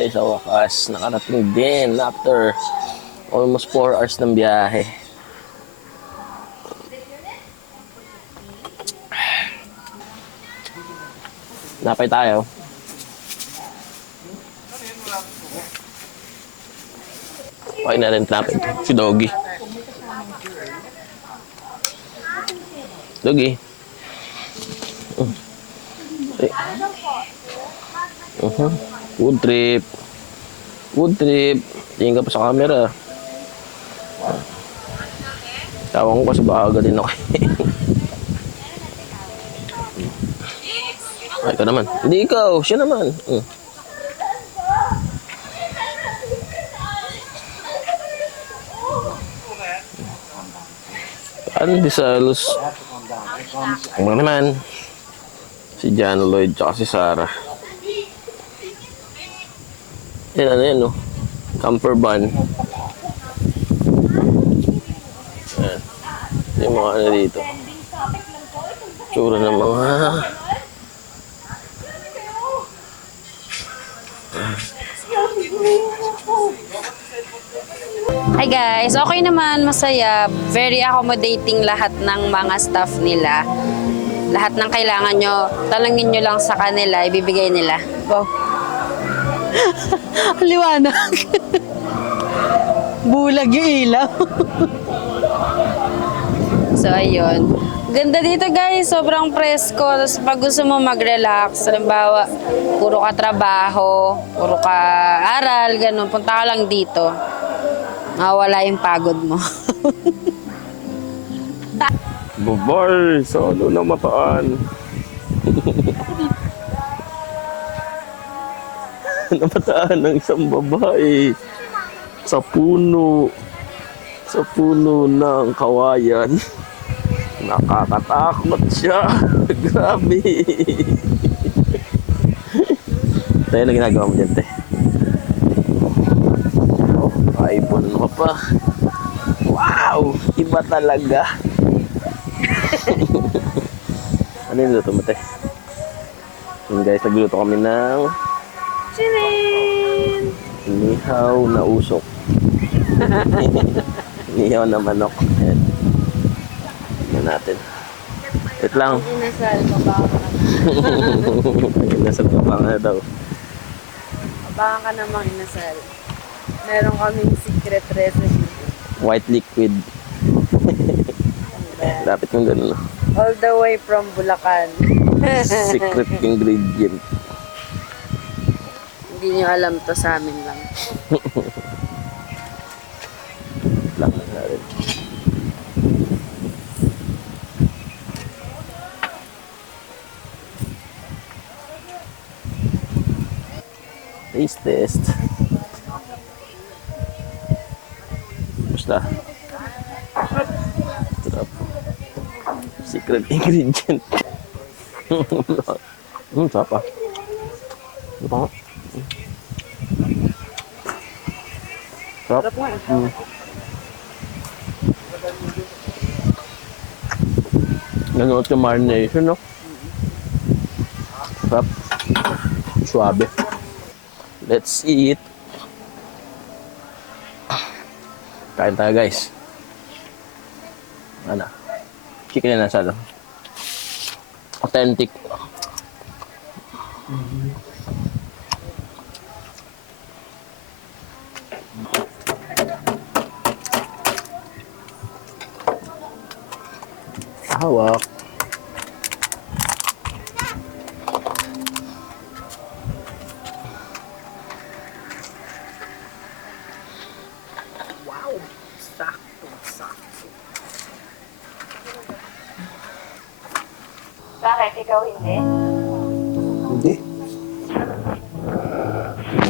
guys, sa wakas, nakarating din after almost 4 hours ng biyahe. Napay tayo. Okay na rin traffic. Si Doggy. Doggy. Food trip. Food trip. Tingin ka pa sa camera. Tawang ko sa bahaga din ako. Ay, ka naman. Hindi ikaw. Siya naman. Andy Salos. Ang naman. Si John Lloyd tsaka si Sarah. Yan, ano yan, no? Camper van. Yan. Yung mga ano dito. Tsura ng mga... Hi guys, okay naman, masaya. Very accommodating lahat ng mga staff nila. Lahat ng kailangan nyo, talangin nyo lang sa kanila, ibibigay nila. Wow. Liwanag. Bulag yung ilaw. So, ayun. Ganda dito guys, sobrang presko. Tapos pag gusto mo mag-relax, halimbawa, puro ka trabaho, puro ka aral, ganun, punta ka lang dito. Mawala yung pagod mo. Babay! Solo na mataan. Namataan ng isang babae sa puno. Sa puno ng kawayan. Nakakatakot siya. Grabe. Tayo na ginagawa mo dyan, te. iPhone mo pa. Wow! Iba talaga. Ano yung luto mo, te? Yun guys, nagluto kami ng Chilin! inihaw na usok. Inihaw na manok. Ayan. Tignan natin. Wait lang. Inasal, mabangan. Inasal pa ba nga daw? Mabangan ka namang inasal. Meron kaming secret recipe. White liquid. Dapat yung ganun. All the way from Bulacan. Secret ingredient. Hindi nyo alam to, sa amin lang. Lang na rin. Taste test. Basta. Sarap. Secret ingredient. Sarap ah. Ano pa nga? Sarap. Sarap nga. Nanoot yung marination, no? Sarap. Suabe. Let's eat. Kain tayo, guys. Ano? Chicken na nasa, no? Authentic. Hawak. Wow! Sakto. Bakit? Ikaw hindi? Hindi.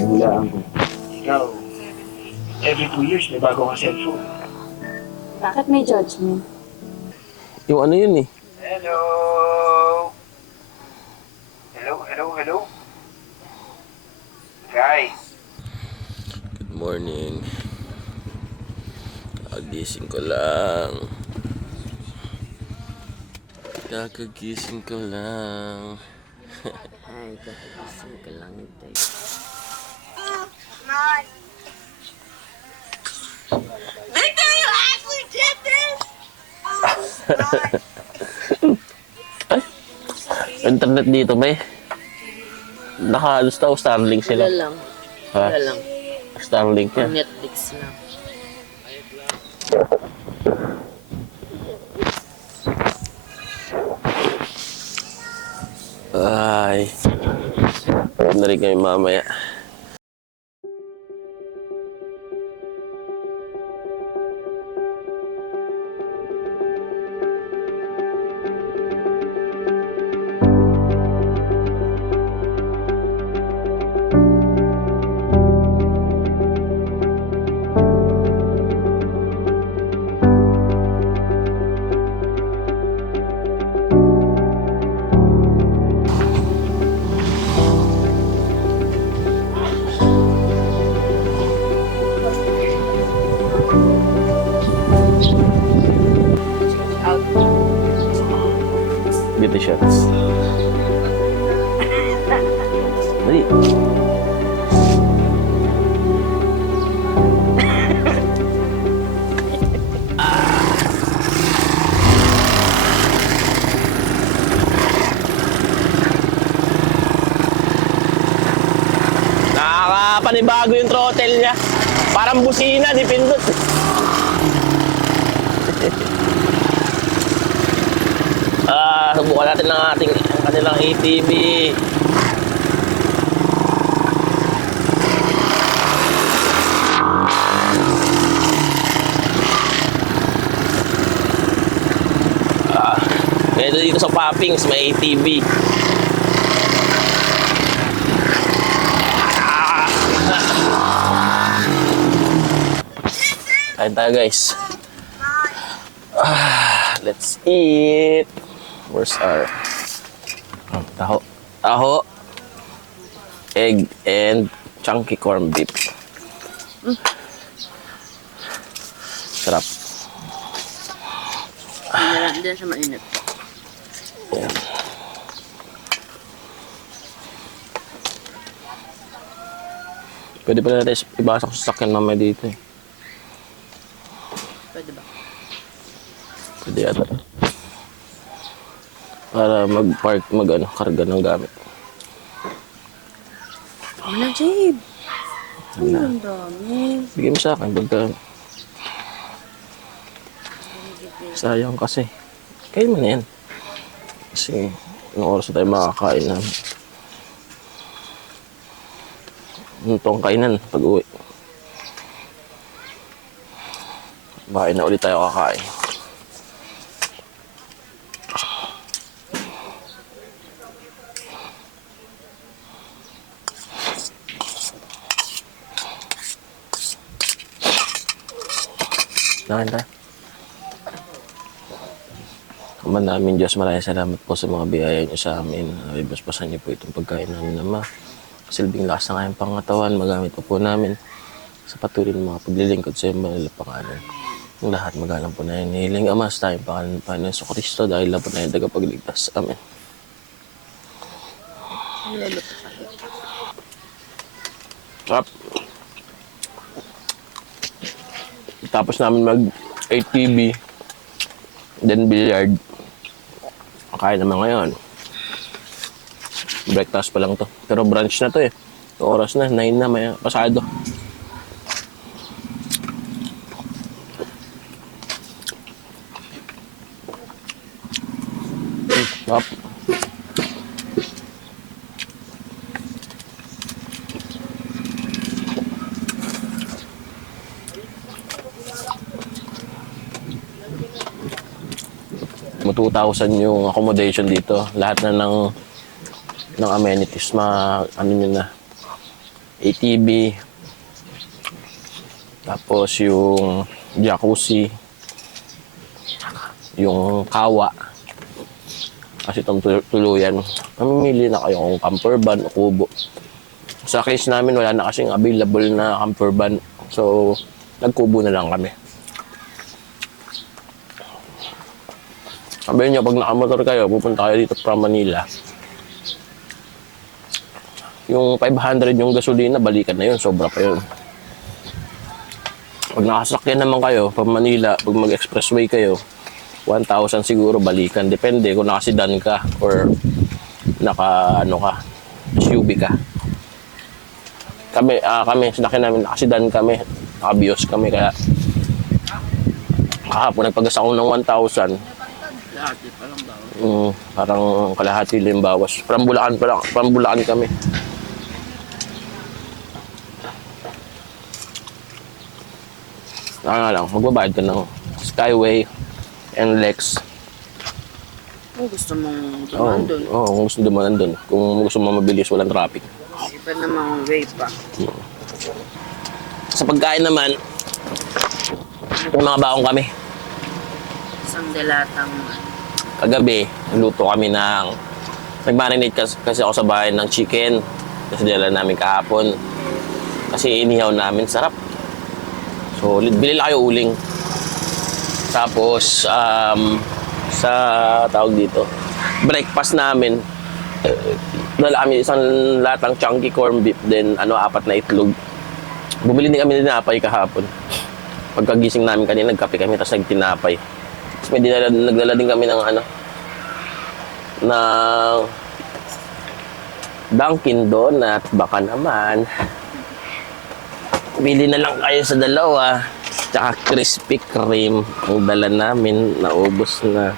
Hulaan ko. Ikaw, every 2 years may bago kang cellphone. Bakit may judgment? Yung ano yun eh. Hello? Hello? Guys! Good morning. Kagising ko lang. Kakagising ko lang. Ay, kakagising ka lang, tay. Ay, internet dito may. Nakalos daw Starlink sila. Wala lang. Ha? Wala lang. Starlink yan. Netflix lang. Ay. Huwag na rin kayo mamaya. Out. Beauty shots. Dali. Nakakapanibago yung throttle niya. Parang busina ni Pindot. Subukan natin ng ating kanilang ATV. Medyo dito sa Poppings, may ATV. Kain tayo guys. Let's eat. Where's our taho? Taho, egg, and chunky corned beef. Sarap. Hindi na siya mainit. Ayan. Pwede pala natin ibasok sa sakyan mamaya dito eh. Pwede ba? Pwede yata. Para mag-park, karga ng gamit. Wala, Jabe. Ang dami. Bigyan mo sa akin, pagka... Sayang kasi. Kain mo na yan. Kasi, anong oras na tayo makakain namin. Itong kainan, pag-uwi. Bahay na ulit tayo kakain. Nahin tayo. Ama namin Diyos, maraming salamat po sa mga biyaya niyo sa amin. Ibasbasan niyo po itong pagkain namin na silbing lakas ng aming pangatawan. Magamit po namin sa patuloy ng mga paglilingkod sa iyong mga pangalan. Ang lahat magalang po na hinihiling Ama sa tayong pangalan ng Panginoon sa Kristo dahil lang po na yung tagapagligtas. Amen. Sarap. Tapos namin mag-ATV, then billiard. Kain naman ngayon. Breakfast pa lang to. Pero brunch na to eh. Oras na, 9 na, may pasado. Sarap. Mo 2,000 yung accommodation dito. Lahat na ng amenities, ano yun na, ATV, tapos yung jacuzzi, yung kawa, kasi itong tuluyan. Mamimili na kayo kung camper van o kubo. Sa case namin, wala na kasing available na camper van. So, nagkubo na lang kami. Sabihin nyo, pag nakamotor kayo, pupunta kayo dito from Manila. Yung 500 yung gasolina, balikan na yun. Sobra pa yun. Pag nakasakyan naman kayo, from Manila, pag mag-expressway kayo, 1,000 siguro balikan. Depende kung naka-sedan ka or SUV ka. Kami, sinakyan namin, naka-sedan kami, naka-Vios kami, kaya kahapon nagpagas ako ng 1,000. Parang kalahati lang bawas. From Bulacan kami. Magbabayad ka ng Skyway and Lex. Kung gusto mong dumaan doon. Kung gusto dumaan doon. Kung gusto mo mabilis, walang traffic. Iba namang way pa. Sa pagkain naman, may mga baong kami. Isang dalatang Kagabi, luto kami nag-marinate kasi ako sa bahay ng chicken. Kasi dala namin kahapon. Kasi inihaw namin, sarap. So, bili lang kayo uling. Tapos, sa tawag dito, breakfast namin, dala kami isang latang chunky corn beef, then 4 na itlog. Bumili din kami ng tinapay kahapon. Pagkagising namin kanina, nagkape kami, tapos nagtinapay. Tapos nagdala din kami ng ng Dunkin Donut, baka naman. Bili na lang kayo sa dalawa. Tsaka Krispy Kreme. Ang dala namin, naubos na.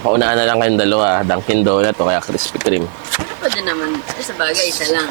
Paunahan na lang kayong dalawa. Dunkin Donut o kaya Krispy Kreme. pwede naman. Sa bagay, isa lang.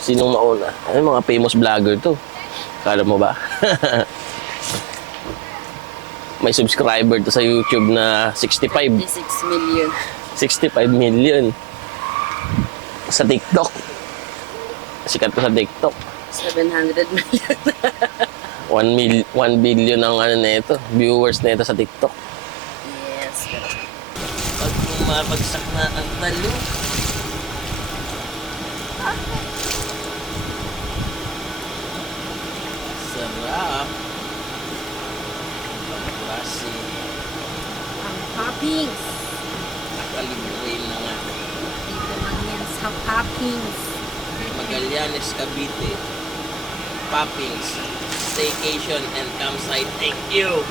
Sinong mauna? Ay, mga famous vlogger to. Kala mo ba? May subscriber to sa YouTube na 65. 56 million. 65 million. Sa TikTok. Sikat ko sa TikTok. 700 million. 1 billion ang nito, viewers nito sa TikTok. Yes. Pag bumabagsak na ang talo. Sarap. Klase. Ang poppings. Nakalimuin na nga. Dito man yan sa poppings. Magallanes, Cavite. Poppings. Staycation and campsite. Thank you.